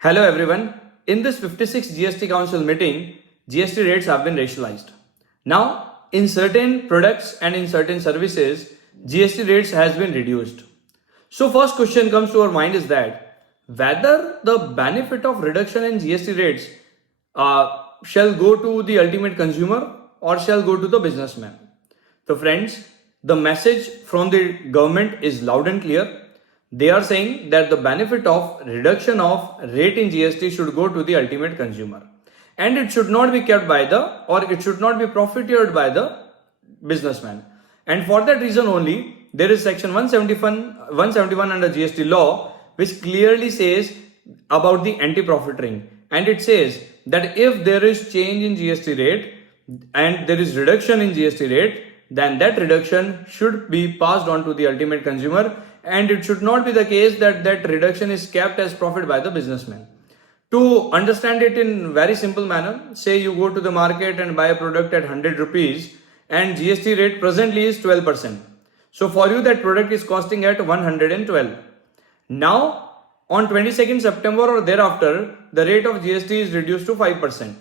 Hello everyone. In this 56th GST Council meeting, GST rates have been rationalized. Now, in certain products and in certain services, GST rates has been reduced. So first question comes to our mind is that whether the benefit of reduction in GST rates shall go to the ultimate consumer or shall go to the businessman. So friends, the message from the government is loud and clear. They are saying that the benefit of reduction of rate in GST should go to the ultimate consumer, and it should not be kept by it should not be profited by the businessman. And for that reason only, there is section 171 under GST law, which clearly says about the anti-profiteering, and it says that if there is change in GST rate and there is reduction in GST rate, then that reduction should be passed on to the ultimate consumer, and it should not be the case that that reduction is kept as profit by the businessman. To understand it in very simple manner, say you go to the market and buy a product at 100 rupees and GST rate presently is 12%. So for you that product is costing at 112. Now on 22nd September or thereafter, the rate of GST is reduced to 5%.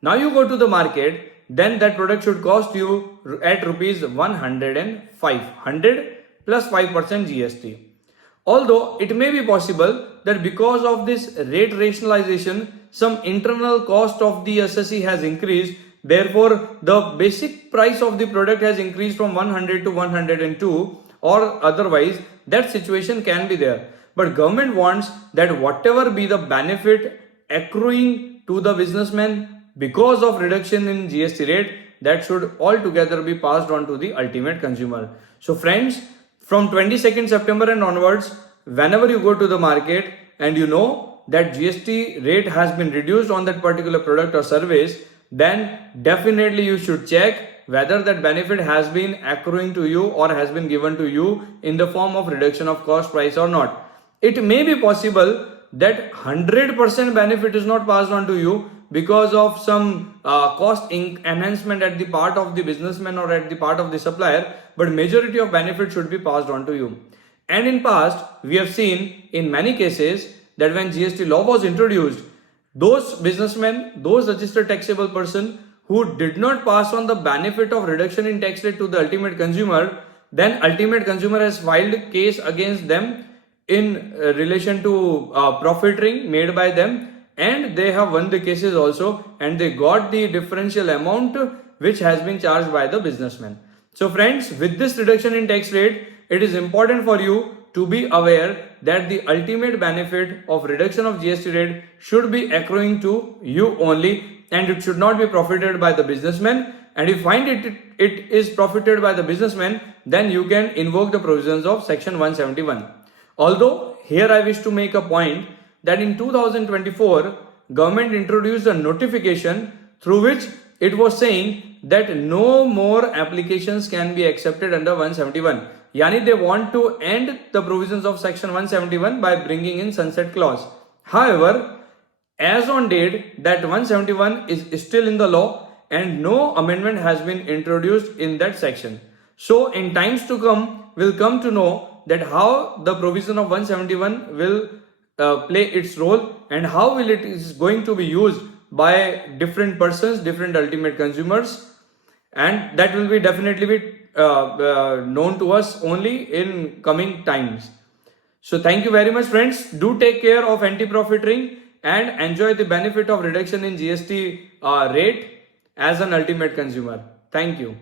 Now you go to the market, then that product should cost you at rupees 105, 100 plus 5% GST. Although it may be possible that because of this rate rationalization, some internal cost of the SSE has increased. Therefore, the basic price of the product has increased from 100 to 102, or otherwise that situation can be there. But government wants that whatever be the benefit accruing to the businessman because of reduction in GST rate, that should altogether be passed on to the ultimate consumer. So friends, from 22nd September and onwards, whenever you go to the market and you know that GST rate has been reduced on that particular product or service, then definitely you should check whether that benefit has been accruing to you or has been given to you in the form of reduction of cost price or not. It may be possible that 100% benefit is not passed on to you because of some cost enhancement at the part of the businessman or at the part of the supplier, but majority of benefit should be passed on to you. And in past, we have seen in many cases that when GST law was introduced, those businessmen, those registered taxable person who did not pass on the benefit of reduction in tax rate to the ultimate consumer, then ultimate consumer has filed case against them in relation to profiteering made by them, and they have won the cases also, and they got the differential amount which has been charged by the businessman. So friends, with this reduction in tax rate, it is important for you to be aware that the ultimate benefit of reduction of GST rate should be accruing to you only, and it should not be profited by the businessman. And if you find it is profited by the businessman, then you can invoke the provisions of section 171. Although here I wish to make a point that in 2024, government introduced a notification through which it was saying that no more applications can be accepted under 171. Yani they want to end the provisions of section 171 by bringing in sunset clause. However, as on date, that 171 is still in the law and no amendment has been introduced in that section. So in times to come, we'll come to know that how the provision of 171 will play its role and how will it is going to be used by different persons, different ultimate consumers, and that will be definitely be known to us only in coming times. So thank you very much friends. Do take care of anti-profiteering and enjoy the benefit of reduction in GST rate as an ultimate consumer. Thank you.